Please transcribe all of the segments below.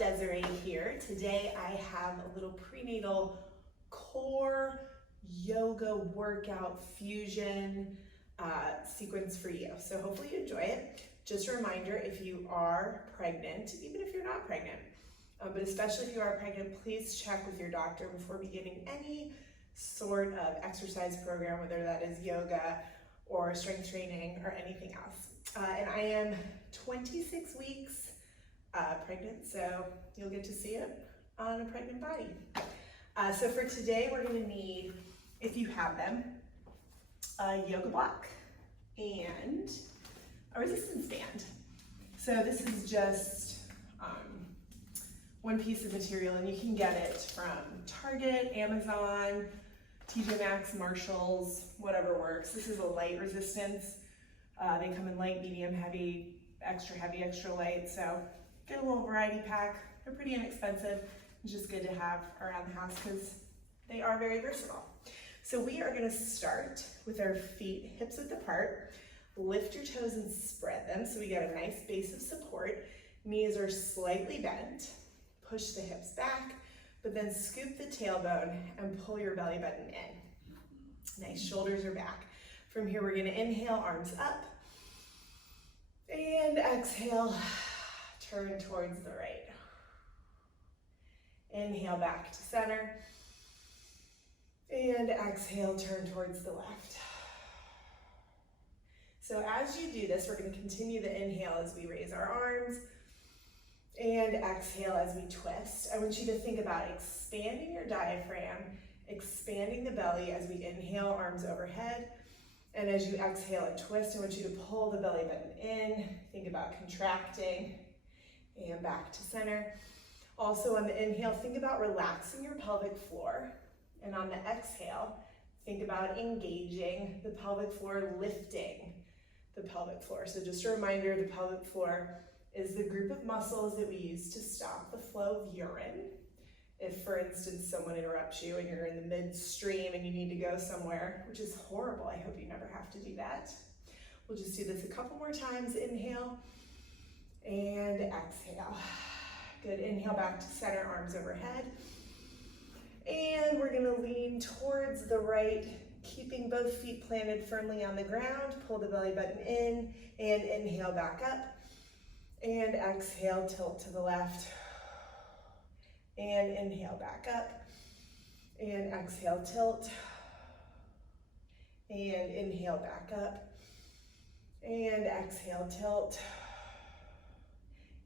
Desiree here. Today I have a little prenatal core yoga workout fusion sequence for you. So hopefully you enjoy it. Just a reminder, if you are pregnant, even if you're not pregnant, but especially if you are pregnant, please check with your doctor before beginning any sort of exercise program, whether that is yoga or strength training or anything else. And I am 26 weeks pregnant, so you'll get to see it on a pregnant body. So for today, we're going to need, if you have them, a yoga block and a resistance band. So this is just one piece of material, and you can get it from Target, Amazon, TJ Maxx, Marshalls, whatever works. This is a light resistance. They come in light, medium, heavy, extra light. So get a little variety pack. They're pretty inexpensive. It's just good to have around the house because they are very versatile. So we are gonna start with our feet hips width apart. Lift your toes and spread them so we get a nice base of support. Knees are slightly bent. Push the hips back, but then scoop the tailbone and pull your belly button in. Nice, shoulders are back. From here, we're gonna inhale, arms up, and exhale, turn towards the right. Inhale back to center, and exhale, turn towards the left. So as you do this, we're gonna continue the inhale as we raise our arms, and exhale as we twist. I want you to think about expanding your diaphragm, expanding the belly as we inhale, arms overhead. And as you exhale and twist, I want you to pull the belly button in. Think about contracting and back to center. Also on the inhale, think about relaxing your pelvic floor. And on the exhale, think about engaging the pelvic floor, lifting the pelvic floor. So just a reminder, the pelvic floor is the group of muscles that we use to stop the flow of urine. If, for instance, someone interrupts you and you're in the midstream and you need to go somewhere, which is horrible, I hope you never have to do that. We'll just do this a couple more times. Inhale and exhale. Good, inhale back to center, arms overhead. And we're gonna lean towards the right, keeping both feet planted firmly on the ground. Pull the belly button in and inhale back up. And exhale, tilt to the left. And inhale back up. And exhale, tilt. And inhale back up. And exhale, tilt.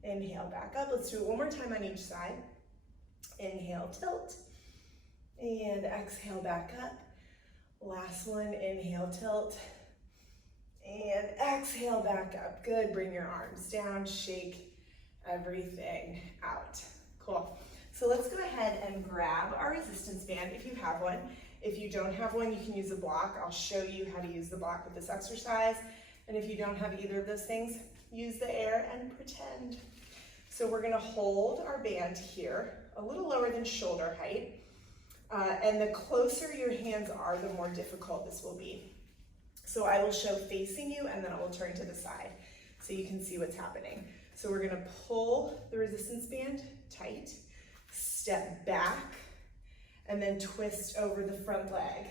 Inhale back up. Let's do it one more time on each side. Inhale, tilt. And exhale back up. Last one, inhale, tilt. And exhale back up. Good, bring your arms down, shake everything out. Cool. So let's go ahead and grab our resistance band if you have one. If you don't have one, you can use a block. I'll show you how to use the block with this exercise. And if you don't have either of those things, use the air and pretend. So we're gonna hold our band here, a little lower than shoulder height. And the closer your hands are, the more difficult this will be. So I will show facing you and then I will turn to the side so you can see what's happening. So we're gonna pull the resistance band tight, step back, and then twist over the front leg.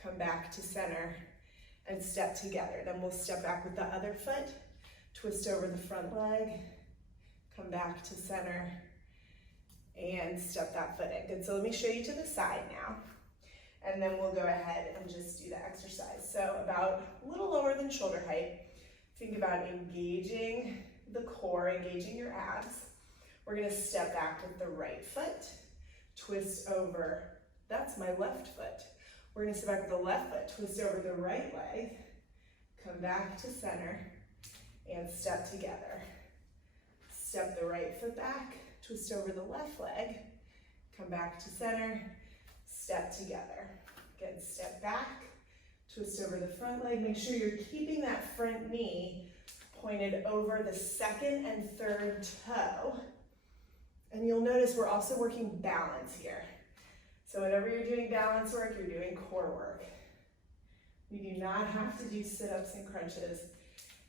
Come back to center and step together. Then we'll step back with the other foot, twist over the front leg, come back to center, and step that foot in. Good, so let me show you to the side now. And then we'll go ahead and just do the exercise. So about a little lower than shoulder height. Think about engaging the core, engaging your abs. We're gonna step back with the right foot, twist over, that's my left foot. We're gonna step back with the left foot, twist over the right leg, come back to center, and step together. Step the right foot back, twist over the left leg, come back to center, step together. Good, step back, twist over the front leg. Make sure you're keeping that front knee pointed over the second and third toe. And you'll notice we're also working balance here. So whenever you're doing balance work, you're doing core work. You do not have to do sit-ups and crunches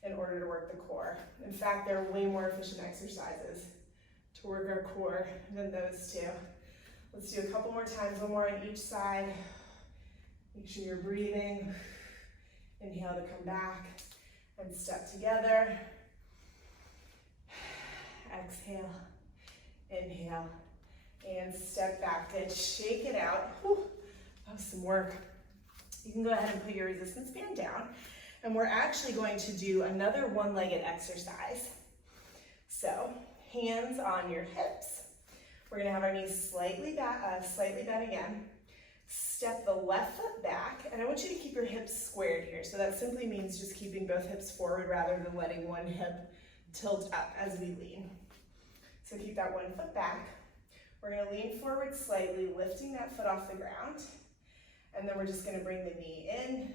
in order to work the core. In fact, there are way more efficient exercises to work our core than those two. Let's do a couple more times, one more on each side. Make sure you're breathing. Inhale to come back and step together. Exhale, inhale, and step back. Good, shake it out. Whew, that was some work. You can go ahead and put your resistance band down, and we're actually going to do another one-legged exercise. So, hands on your hips. We're gonna have our knees slightly bent again. Step the left foot back, and I want you to keep your hips squared here. So that simply means just keeping both hips forward rather than letting one hip tilt up as we lean. So keep that one foot back. We're gonna lean forward slightly, lifting that foot off the ground. And then we're just gonna bring the knee in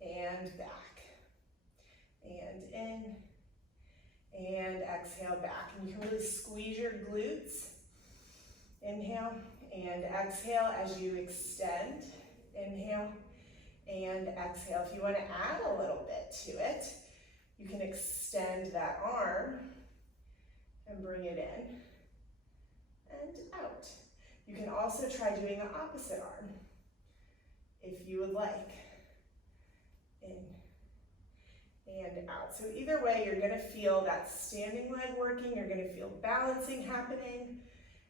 and back. And in, and exhale back. And you can really squeeze your glutes. Inhale and exhale as you extend. Inhale and exhale. If you want to add a little bit to it, you can extend that arm and bring it in and out. You can also try doing the opposite arm if you would like. In and out. So either way, you're going to feel that standing leg working, you're going to feel balancing happening,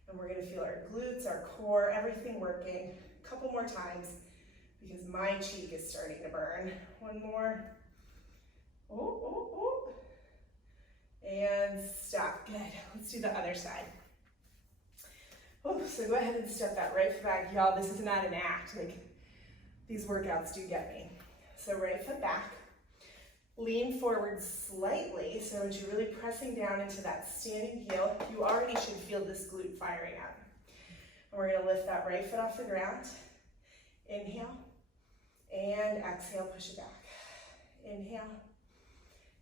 and we're going to feel our glutes, our core, everything working. A couple more times because my cheek is starting to burn. One more. Oh, oh, oh. And stop. Good. Let's do the other side. Oh, so go ahead and step that right foot back. Y'all, this is not an act. Like, these workouts do get me. So right foot back. Lean forward slightly, so as you're really pressing down into that standing heel, you already should feel this glute firing up. And we're gonna lift that right foot off the ground. Inhale, and exhale, push it back. Inhale,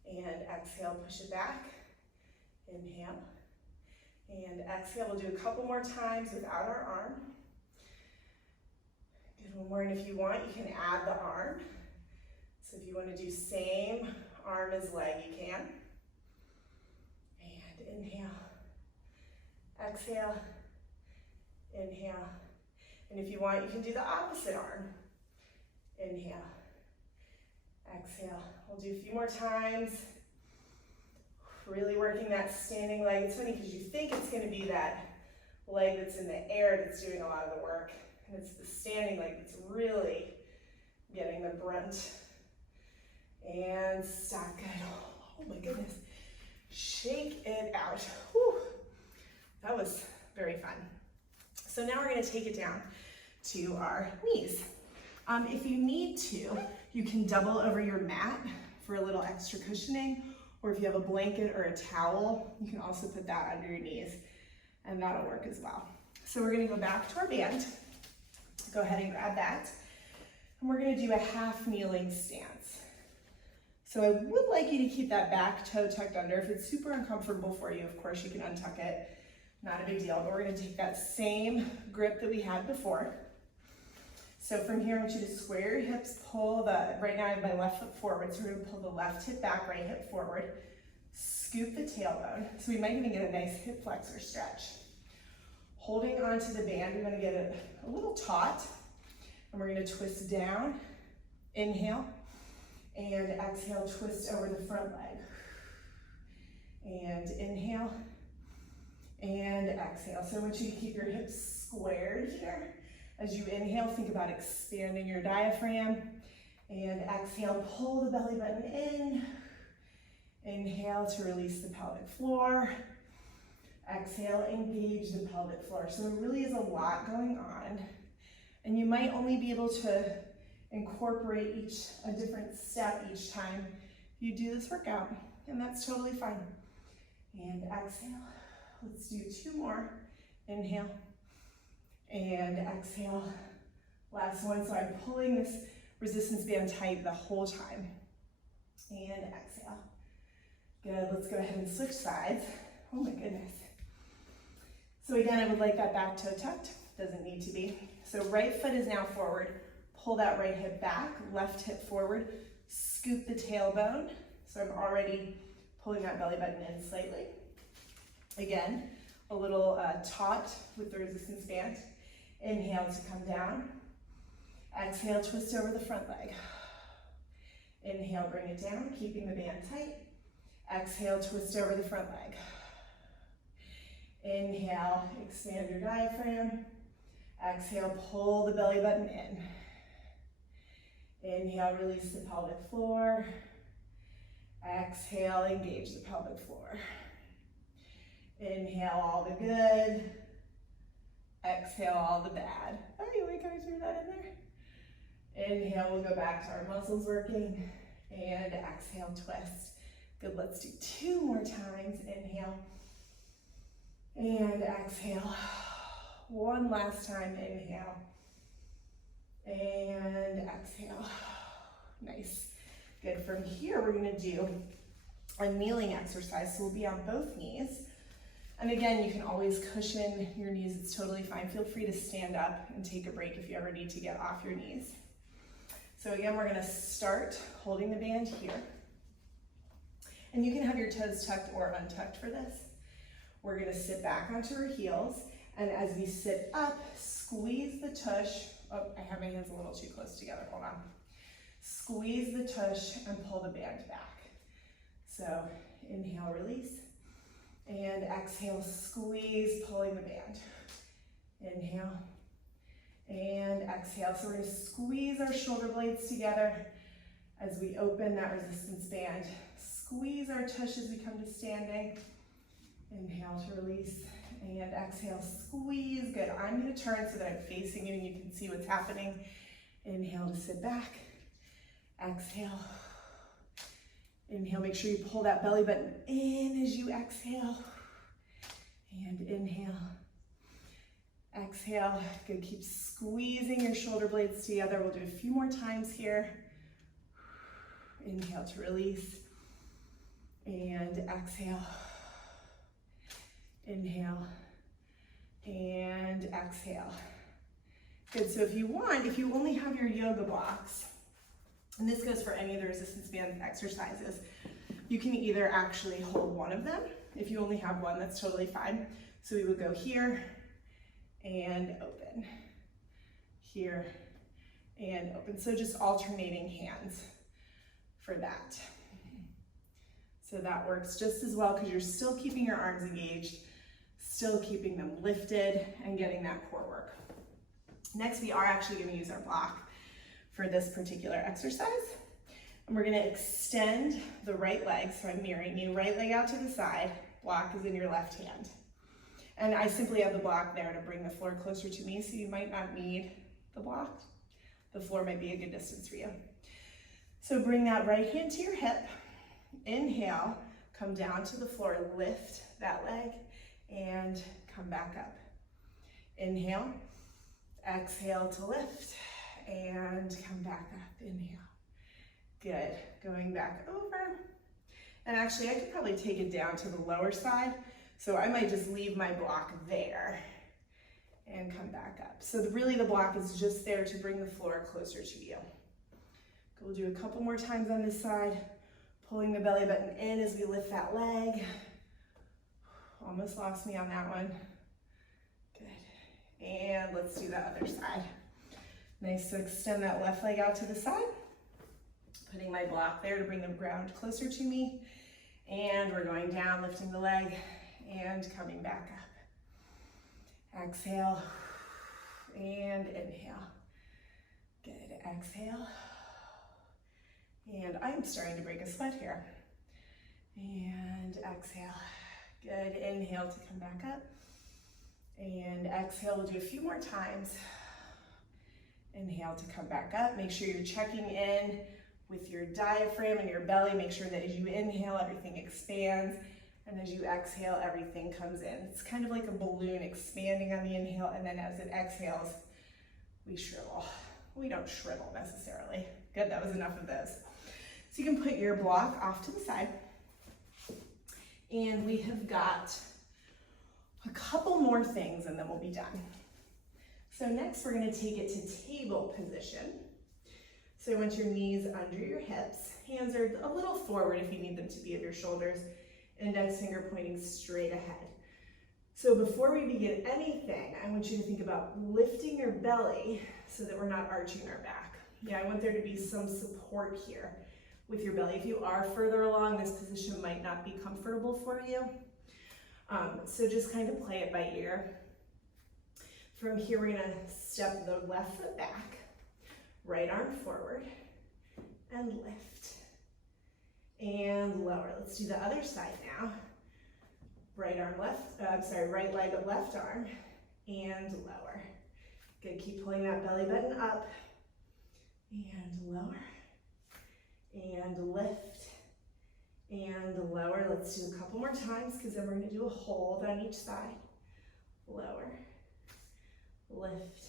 and exhale, push it back. Inhale, and exhale. We'll do a couple more times without our arm. Good, one more, and if you want, you can add the arm. So if you want to do same arm as leg, you can. And inhale, exhale, inhale. And if you want, you can do the opposite arm. Inhale, exhale. We'll do a few more times. Really working that standing leg. It's funny because you think it's going to be that leg that's in the air that's doing a lot of the work. And it's the standing leg that's really getting the brunt. And stop. Good. Oh my goodness. Shake it out. Whew. That was very fun. So now we're going to take it down to our knees. If you need to, you can double over your mat for a little extra cushioning, or if you have a blanket or a towel, you can also put that under your knees, and that'll work as well. So we're going to go back to our band. Go ahead and grab that. And we're going to do a half kneeling stance. So I would like you to keep that back toe tucked under. If it's super uncomfortable for you, of course you can untuck it. Not a big deal, but we're gonna take that same grip that we had before. So from here, I want you to square your hips, pull right now I have my left foot forward, so we're gonna pull the left hip back, right hip forward, scoop the tailbone. So we might even get a nice hip flexor stretch. Holding onto the band, we're gonna get it a little taut, and we're gonna twist down, inhale, and exhale, twist over the front leg. And inhale, and exhale. So I want you to keep your hips squared here. As you inhale, think about expanding your diaphragm. And exhale, pull the belly button in. Inhale to release the pelvic floor. Exhale, engage the pelvic floor. So there really is a lot going on. And you might only be able to incorporate a different step each time you do this workout, and that's totally fine. And exhale. Let's do two more. Inhale and exhale. Last one. So I'm pulling this resistance band tight the whole time. And exhale. Good. Let's go ahead and switch sides. Oh my goodness. So again, I would like that back toe tucked. Doesn't need to be. So right foot is now forward. Pull that right hip back, left hip forward, scoop the tailbone. So I'm already pulling that belly button in slightly. Again, a little taut with the resistance band. Inhale to come down. Exhale, twist over the front leg. Inhale, bring it down, keeping the band tight. Exhale, twist over the front leg. Inhale, expand your diaphragm. Exhale, pull the belly button in. Inhale, release the pelvic floor. Exhale, engage the pelvic floor. Inhale, all the good. Exhale, all the bad. Oh, you like how I threw that in there? Inhale, we'll go back to our muscles working. And exhale, twist. Good, let's do 2 more times. Inhale. And exhale. 1 last time, inhale. And exhale. Nice. Good, from here we're gonna do a kneeling exercise. So we'll be on both knees. And again, you can always cushion your knees, it's totally fine. Feel free to stand up and take a break if you ever need to get off your knees. So again, we're gonna start holding the band here. And you can have your toes tucked or untucked for this. We're gonna sit back onto our heels, and as we sit up, squeeze the tush. Oh, I have my hands a little too close together, hold on. Squeeze the tush and pull the band back. So inhale, release. And exhale, squeeze, pulling the band. Inhale. And exhale. So we're going to squeeze our shoulder blades together as we open that resistance band. Squeeze our tush as we come to standing. Inhale to release. And exhale, squeeze. Good. I'm going to turn so that I'm facing you and you can see what's happening. Inhale to sit back. Exhale. Inhale, make sure you pull that belly button in as you exhale. And inhale. Exhale. Good, keep squeezing your shoulder blades together. We'll do a few more times here. Inhale to release. And exhale. Inhale. And exhale. Good, so if you want, if you only have your yoga blocks, and this goes for any of the resistance band exercises, you can either actually hold one of them. If you only have one, that's totally fine. So we would go here and open, here and open. So just alternating hands for that. So that works just as well because you're still keeping your arms engaged, still keeping them lifted and getting that core work. Next, we are actually going to use our block for this particular exercise. And we're gonna extend the right leg, so I'm mirroring you, right leg out to the side, block is in your left hand. And I simply have the block there to bring the floor closer to me, so you might not need the block. The floor might be a good distance for you. So bring that right hand to your hip, inhale, come down to the floor, lift that leg, and come back up. Inhale, exhale to lift, and come back up, inhale. Good, going back over. And actually I could probably take it down to the lower side, so I might just leave my block there and come back up. So really the block is just there to bring the floor closer to you. We'll do a couple more times on this side, pulling the belly button in as we lift that leg. Almost lost me on that one. Good, and let's do the other side. Nice, so extend that left leg out to the side, putting my block there to bring the ground closer to me. And we're going down, lifting the leg and coming back up. Exhale and inhale. Good, exhale. And I'm starting to break a sweat here. And exhale. Good, inhale to come back up. And exhale, we'll do a few more times. Inhale to come back up. Make sure you're checking in with your diaphragm and your belly. Make sure that as you inhale, everything expands. And as you exhale, everything comes in. It's kind of like a balloon expanding on the inhale. And then as it exhales, we shrivel. We don't shrivel necessarily. Good, that was enough of those. So you can put your block off to the side. And we have got a couple more things and then we'll be done. So next we're going to take it to table position. So I want your knees under your hips. Hands are a little forward if you need them to be of your shoulders. Index finger pointing straight ahead. So before we begin anything, I want you to think about lifting your belly so that we're not arching our back. Yeah, I want there to be some support here with your belly. If you are further along, this position might not be comfortable for you. So just kind of play it by ear. From here, we're gonna step the left foot back, right arm forward, and lift. And lower. Let's do the other side now. Right leg up left arm, and lower. Good, keep pulling that belly button up, and lower, and lift, and lower. Let's do a couple more times, because then we're gonna do a hold on each side. Lower, lift,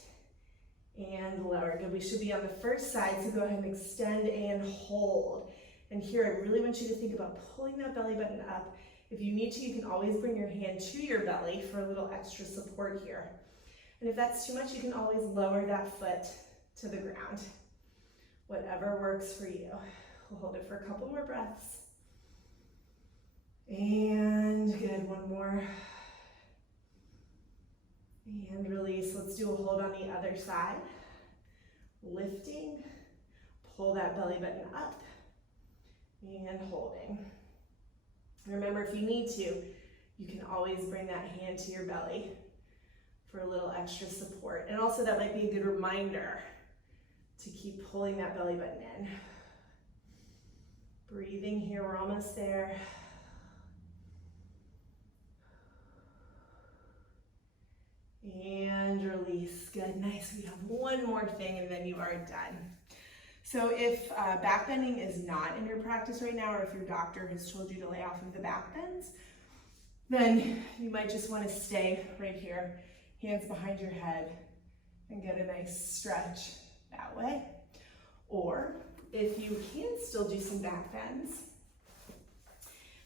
and lower. Good, we should be on the first side, so go ahead and extend and hold. And here, I really want you to think about pulling that belly button up. If you need to, you can always bring your hand to your belly for a little extra support here. And if that's too much, you can always lower that foot to the ground. Whatever works for you. We'll hold it for a couple more breaths. And good, one more. And release. Let's do a hold on the other side. Lifting, pull that belly button up, and holding. Remember, if you need to, you can always bring that hand to your belly for a little extra support. And also that might be a good reminder to keep pulling that belly button in. Breathing here, we're almost there. And release, good, nice. We have one more thing and then you are done. So if back bending is not in your practice right now, or if your doctor has told you to lay off of the back bends, then you might just want to stay right here, hands behind your head, and get a nice stretch that way. Or if you can still do some back bends,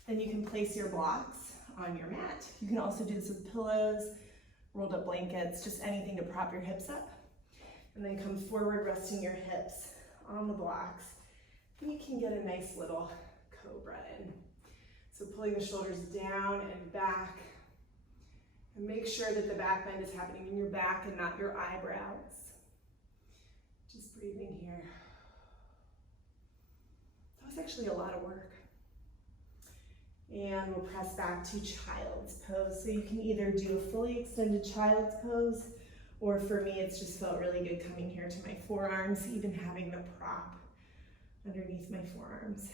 then you can place your blocks on your mat. You can also do this with pillows, rolled up blankets, just anything to prop your hips up. And then come forward, resting your hips on the blocks. And you can get a nice little cobra in. So pulling the shoulders down and back. And make sure that the back bend is happening in your back and not your eyebrows. Just breathing here. That was actually a lot of work. And we'll press back to child's pose. So you can either do a fully extended child's pose, or for me, it's just felt really good coming here to my forearms, even having the prop underneath my forearms.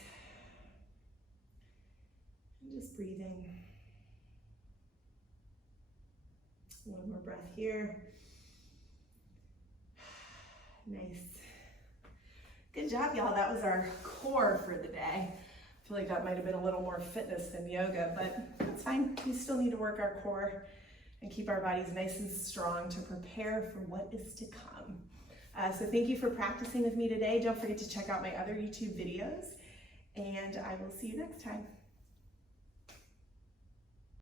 And just breathing. One more breath here. Nice. Good job, y'all. That was our core for the day. I feel like that might have been a little more fitness than yoga, but that's fine. We still need to work our core and keep our bodies nice and strong to prepare for what is to come. So thank you for practicing with me today. Don't forget to check out my other YouTube videos, and I will see you next time.